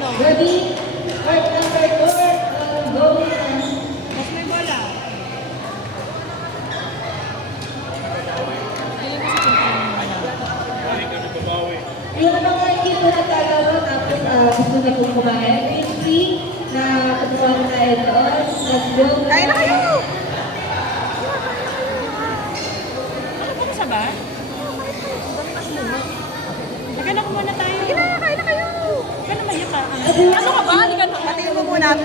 Ready? Court number 4. Go. Mas may bola. Yung mga hindi po nagkagawa, tapos gusto na pong kumain. Please see na katuwa na tayo doon. Let's go. Kain na kayo! Ano po sa ba? Maganda ko muna tayo. Sige na, kain na kayo! Huwag ka na mahiya ka. Ano ka ba? Halika na. Patingin mo muna. Happy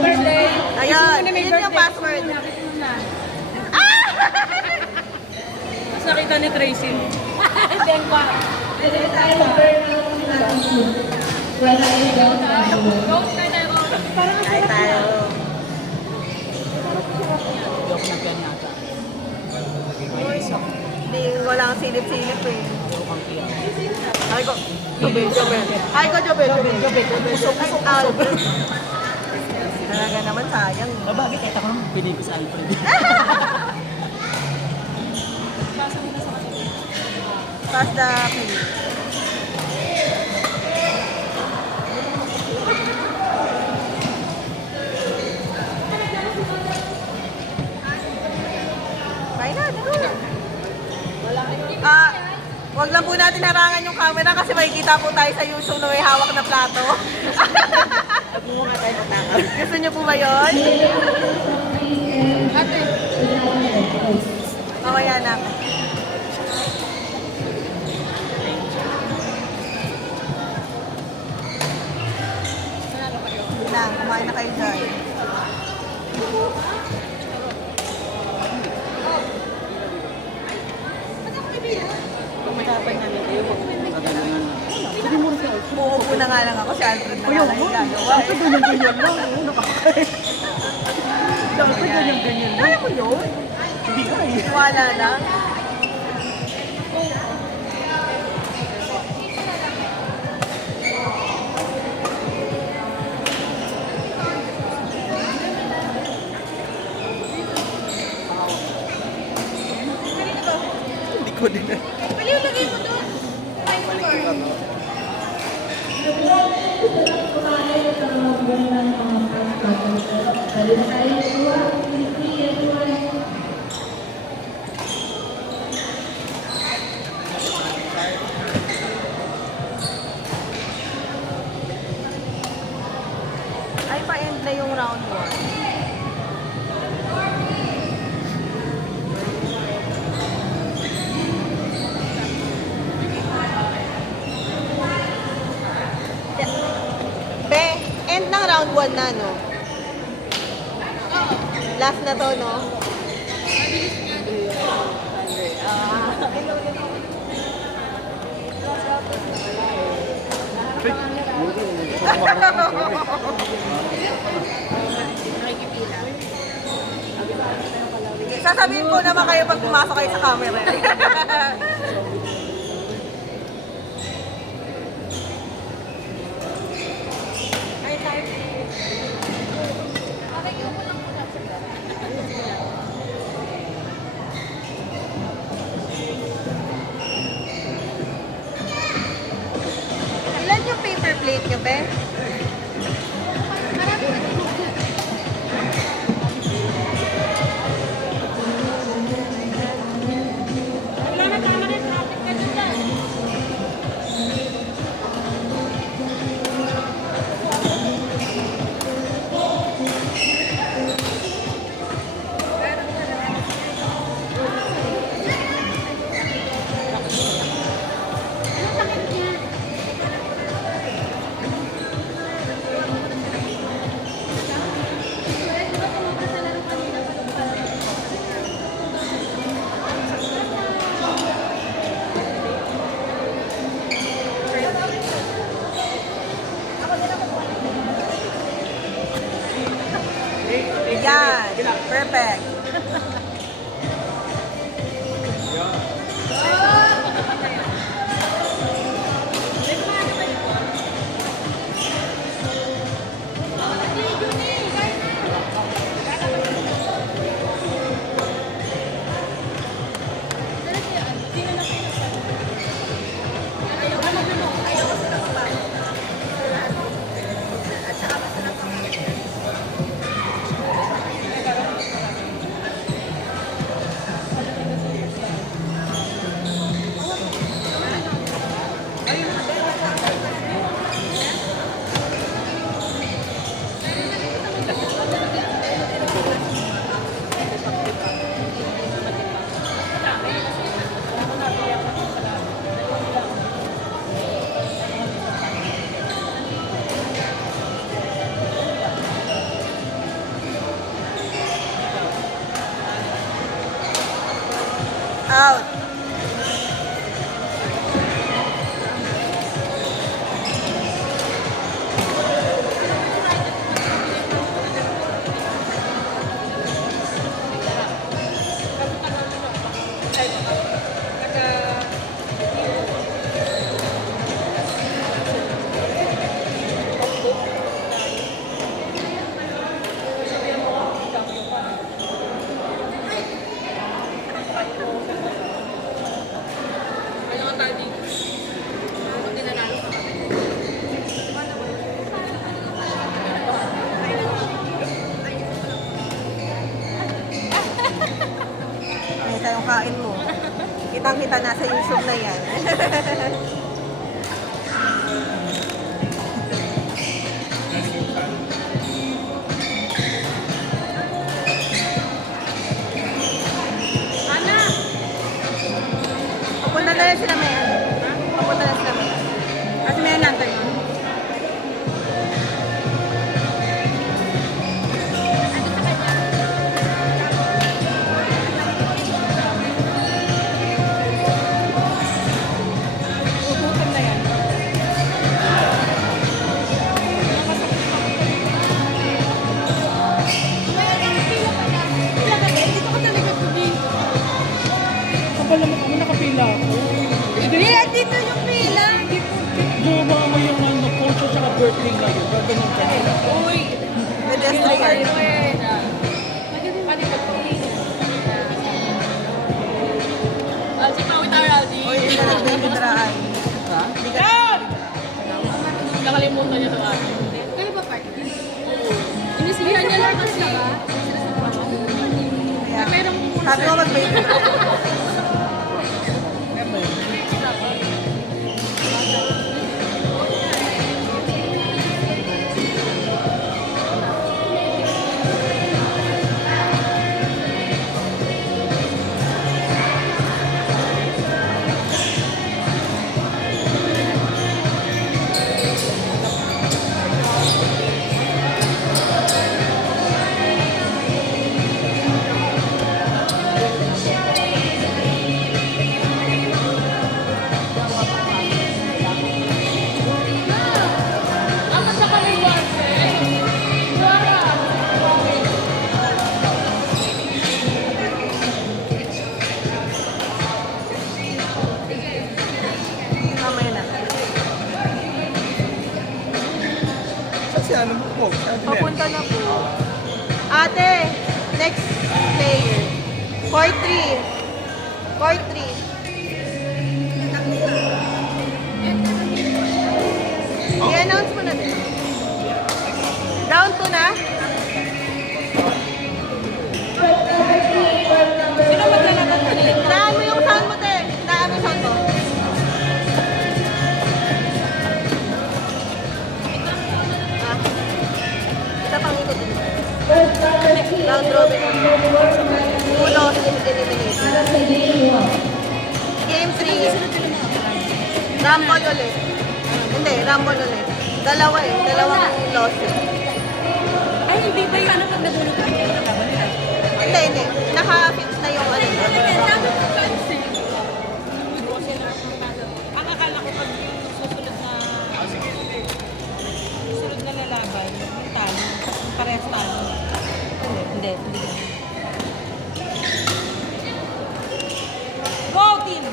birthday. Ayun, Gusto mo na may yun yung birthday. password. Mas nakita ni Tracy. Hindi pa. Pwede tayo mag-burn out natin food. Wala yung down tayo. Go, tayo tayo. Parang Kain tayo. Hindi, walang silip-silip eh. Ay ko, Jobel. Ay ko, Jobel. Usok. Talaga naman sayang. Bakit ito ko pinili ko sa Alfred? Pass the plate. Kain na, dito. Wag lang po natin harangan yung camera kasi makikita po tayo sa YouTube na may hawak na plato. Gusto niyo po ba yun? Ate. Mamaya na. Sige na, kumain na kayo dyan. Umuupo na nga lang ako si Alfred na nga lang yung gagawa. Ganyan-ganyan lang. Nakakain. Dati ganyan-ganyan lang. Kaya ko yun? Hindi ka eh. Wala lang. Hindi ko din. Paliw, lagay mo doon. Ay, pa-end na yung round 1. Be, end ng round 1 na, no? Last na to, no? Sasabihin ko naman kayo pag pumasok kayo sa camera. Ilan yung paper plate nyo, be? Yan. Perfect. makikita na sa YouTube na yan. Ana! Papunta na lang sila Mayan. Papunta na sila Mayan. At may nantay mo. Ubutan na yan. Dito ka talaga tuloy. Kapal naman ako, nakapila ako. Hindi, dito yung pila. Gumawa mo yung ano, culture sa birthday ngayon. Gaganon ka nila. Uy! Pedestrian. Aldi, pawit tayo, Aldi. O yun na nagbibidraan. Yan! Nakalimutan niya ito ate. Kayo ba party? Inisihan niya lang kasi. Kaya, sabi ko magbibidraan. Ako sa kaliwan, Mamaya na. Kasi ano po? Papunta na po. Ate, next player. Court 3. Court 3. I-announce mo na din. Round 2 na? Sino maglalaban ka nila? Naan mo yung sound mo, te. Naan mo yung sound mo. Ah. Isa pang ikot. Round robin. Uno, elimination. Game 3. Rumble ulit. Hindi, rumble ulit. Dalawa eh. Dalawang loss eh. Ay, hindi ba yung ano pag nabulog ka? Hindi, hindi. Naka-fix na yung ano. Sabi ko cancel. Ang akala ko pag yung susunod na lalaban, yung talo, yung parehas talo. Hindi. Go, team!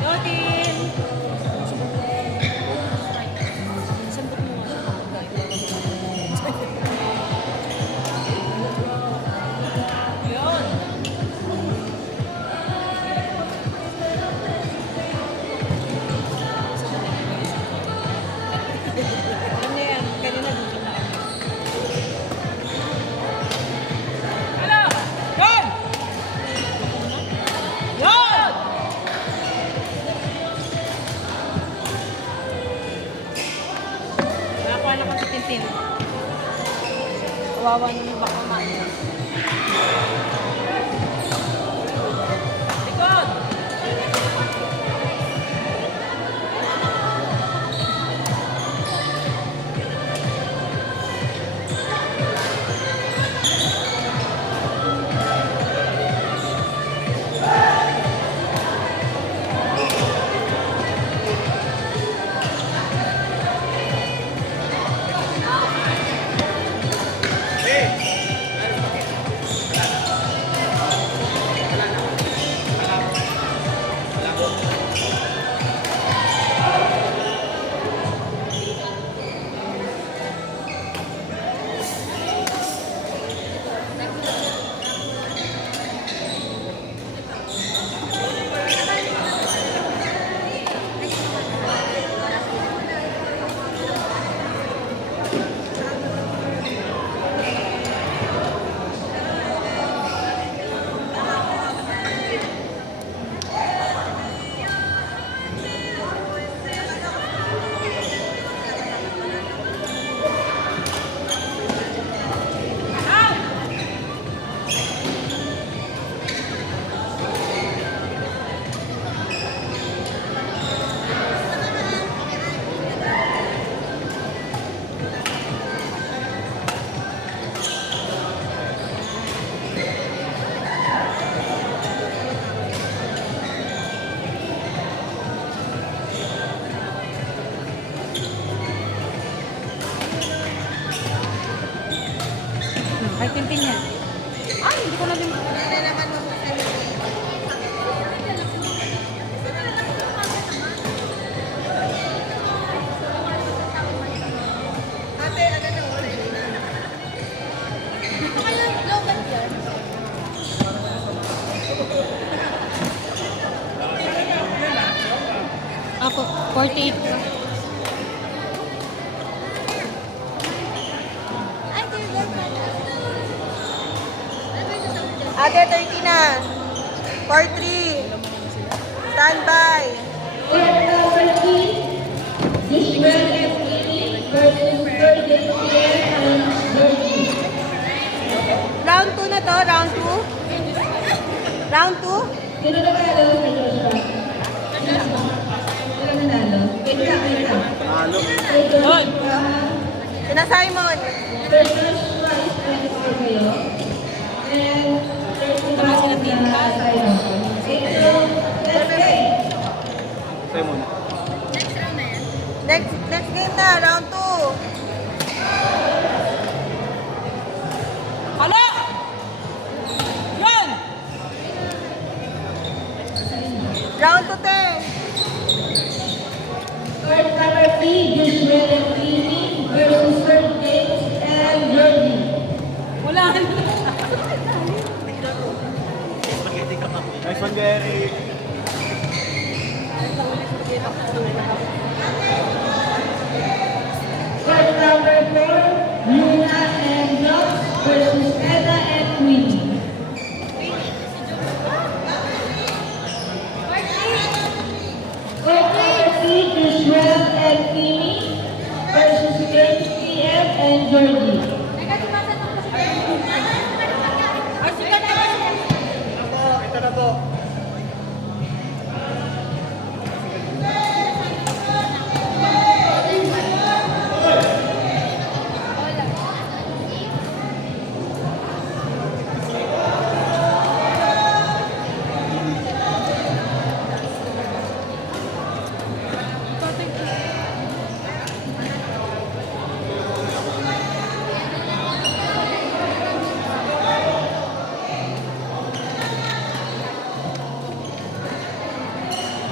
Go, team! Sandok mo nga siya. Yun. Alam niya yan, kanina dito na kami. Hello! Yun! Yun! Nakakuha na ko si Tintin. Kawawa naman baka mati. Likod! 48 na. Ate, 30 na. 4-3. Stand by. Court number 3, Joshua and Amy versus third James and Georgie. Round 2 na to, round 2. Round 2. Sino nanalo sa Joshua? Sino nanalo? Wait lang, wait lang. Kay Joshua, Sina Simon. Sir Joshua is 24 kayo. And 31 na tayo. Okay, so, let's go. Sa'yo muna. Next game na, round 2. Hala! Yan! Round 2, te. Court number 3, Joshua and Amy versus Sir James and Georgie. Wala. Nice one, Gary. Court number 4, Luna and Josh versus Ella and Queenie. Court number 3, Joshua and Queenie versus James PM and Georgie. Ito na po.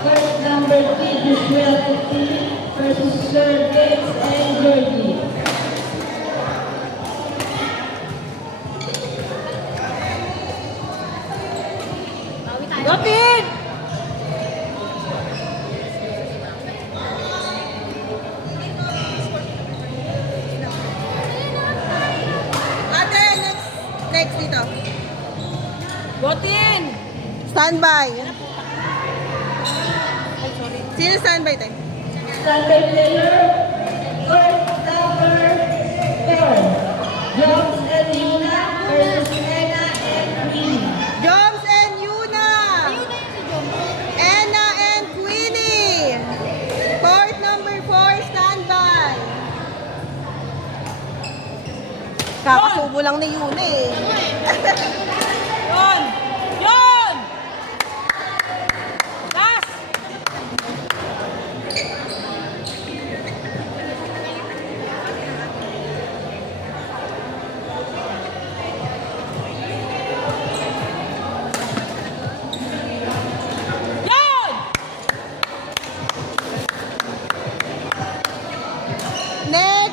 Court number 3, Joshua and Queenie versus Sir James and Georgie. Gapit! Ate, next dito. Botin! Stand by. Sino stand by, te? Sunday player, court number 4, Jones and Luna versus Ella and Queenie. Joms and Yuna. Anna and Queenie. Court number 4, stand by. Kakasubo lang ni Yuna eh. Yon! Yon! Last! Yon! Next.